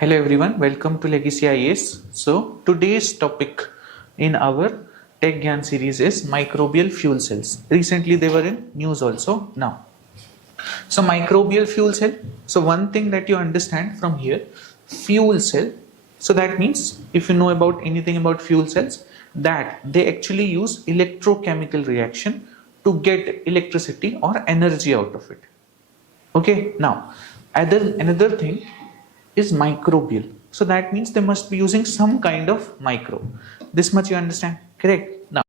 Hello everyone, welcome to Legacy IAS. So today's topic in our Tech Gyaan series is microbial fuel cells. Recently they were in news also now. So microbial fuel cell. So one thing that you understand from here, fuel cell. So that means if you know about anything about fuel cells, that they actually use electrochemical reaction to get electricity or energy out of it. Okay, now another thing is microbial. So that means they must be using some kind of micro. This much you understand, correct? Now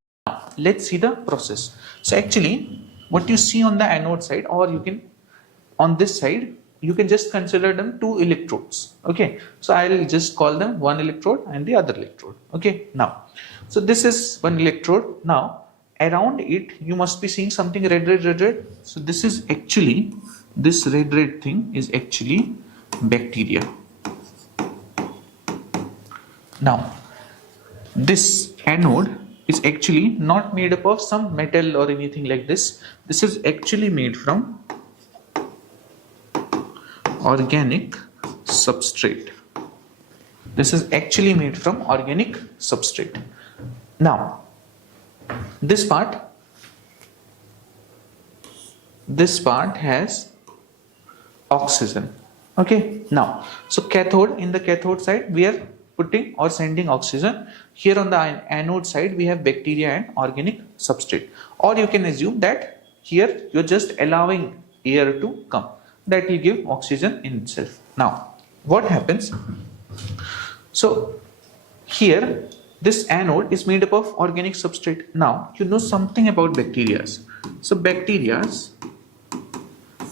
let's see the process. So actually what you see on the anode side, or you can on this side, you can just consider them two electrodes. Okay, so I'll just call them one electrode and the other electrode. Okay, now so this is one electrode. Now around it you must be seeing something red. So this is actually, this red thing is actually bacteria. Now this anode is actually not made up of some metal or anything like this. This is actually made from organic substrate. This is actually made from organic substrate. Now this part has oxygen. Okay, now so cathode, in the cathode side we are putting or sending oxygen. Here on the anode side we have bacteria and organic substrate, or you can assume that here you're just allowing air to come, that will give oxygen in itself. Now what happens, so here this anode is made up of organic substrate. Now you know something about bacteria. So bacteria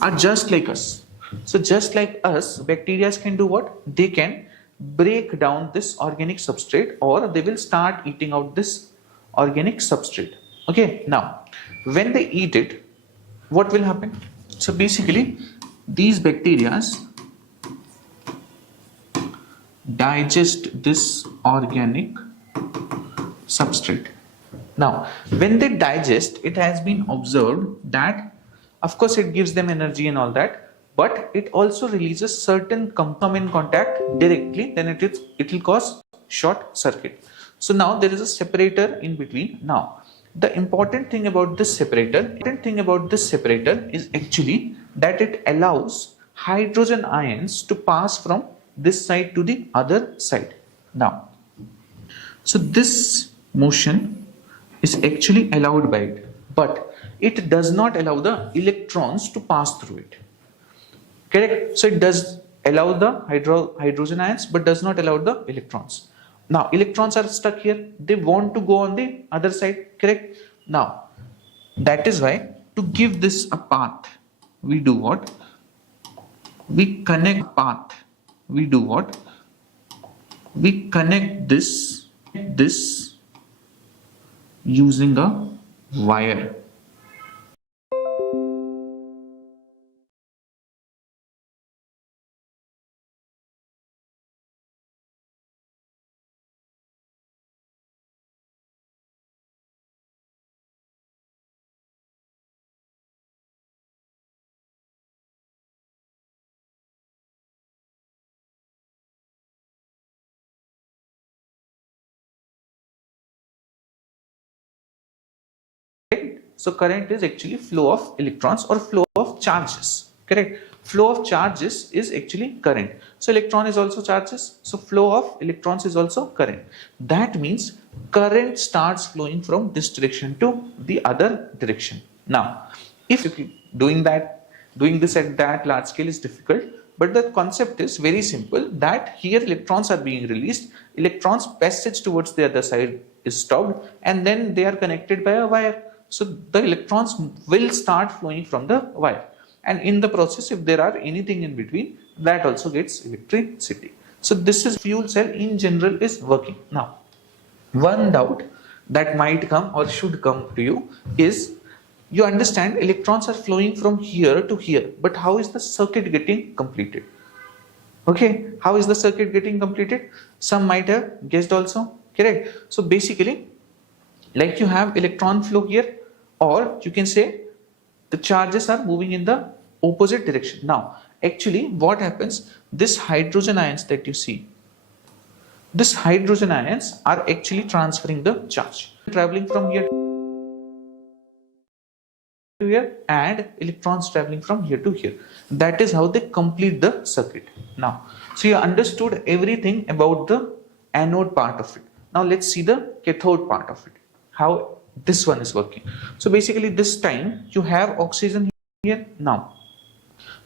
are just like us. So just like us, bacteria can do what? They can break down this organic substrate, or they will start eating out this organic substrate. Okay, now when they eat it, what will happen? So basically these bacteria digest this organic substrate. Now when they digest, it has been observed that of course it gives them energy and all that, but it also releases certain come in contact directly, then it will cause short circuit. So now there is a separator in between. Now the important thing about this separator is actually that it allows hydrogen ions to pass from this side to the other side. Now so this motion is actually allowed by it, but it does not allow the electrons to pass through it. Correct? So it does allow the hydrogen ions, but does not allow the electrons. Now electrons are stuck here, they want to go on the other side, correct? Now that is why, to give this a path, we do what? We connect path. We do what? We connect this using a wire. So current is actually flow of electrons or flow of charges, correct? Flow of charges is actually current. So electron is also charges, so flow of electrons is also current. That means current starts flowing from this direction to the other direction. Now if doing this at that large scale is difficult, but the concept is very simple, that here electrons are being released, electrons passage towards the other side is stopped, and then they are connected by a wire. So the electrons will start flowing from the wire, and in the process, if there are anything in between, that also gets electricity. So this is fuel cell in general is working. Now one doubt that might come or should come to you is, you understand electrons are flowing from here to here, but how is the circuit getting completed? Okay, how is the circuit getting completed? Some might have guessed also, correct? So basically, like you have electron flow here, or you can say the charges are moving in the opposite direction. Now actually what happens, this hydrogen ions that you see, this hydrogen ions are actually transferring the charge, traveling from here to here and electrons traveling from here to here. That is how they complete the circuit. Now, so you understood everything about the anode part of it. Now let's see the cathode part of it, how this one is working. So basically this time you have oxygen here. Now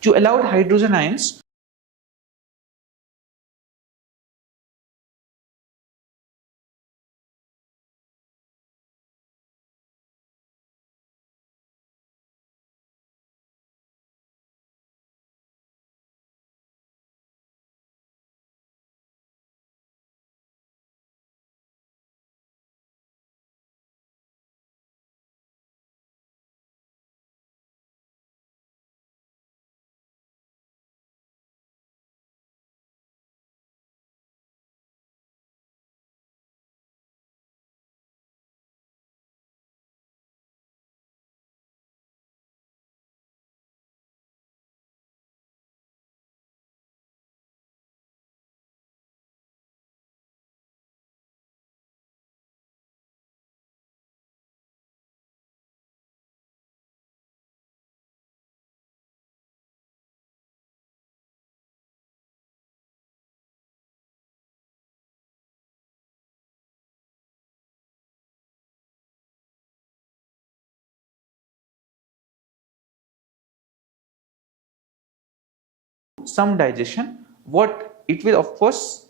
you allowed hydrogen ions some digestion. What it will, of course,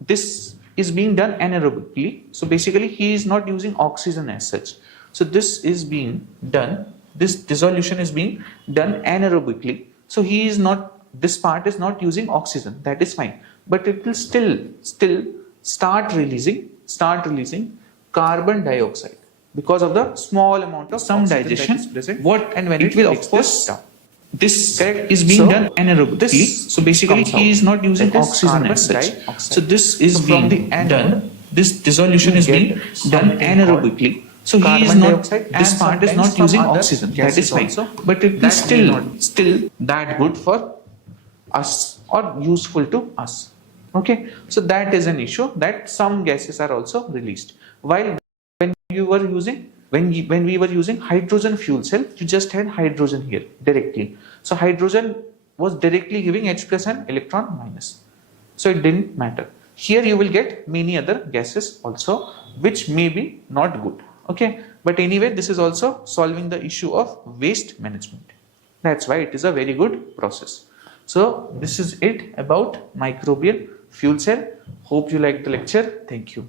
this is being done anaerobically. So basically he is not using oxygen as such. So this is being done, this dissolution is being done anaerobically. So he is not, this part is not using oxygen, that is fine. But it will still start releasing carbon dioxide because of the small amount of some digestion. What and when it will, of course, this is being done anaerobically. So basically he is not using oxygen as such. So this is being done, this dissolution is being done anaerobically. So he is not, this part is not using oxygen, that is fine. But it is still that good for us or useful to us. Okay, so that is an issue, that some gases are also released. While when you were using, when we were using hydrogen fuel cell, you just had hydrogen here directly. So hydrogen was directly giving H plus and electron minus. So it didn't matter. Here you will get many other gases also, which may be not good. Okay, but anyway, this is also solving the issue of waste management. That's why it is a very good process. So this is it about microbial fuel cell. Hope you liked the lecture. Thank you.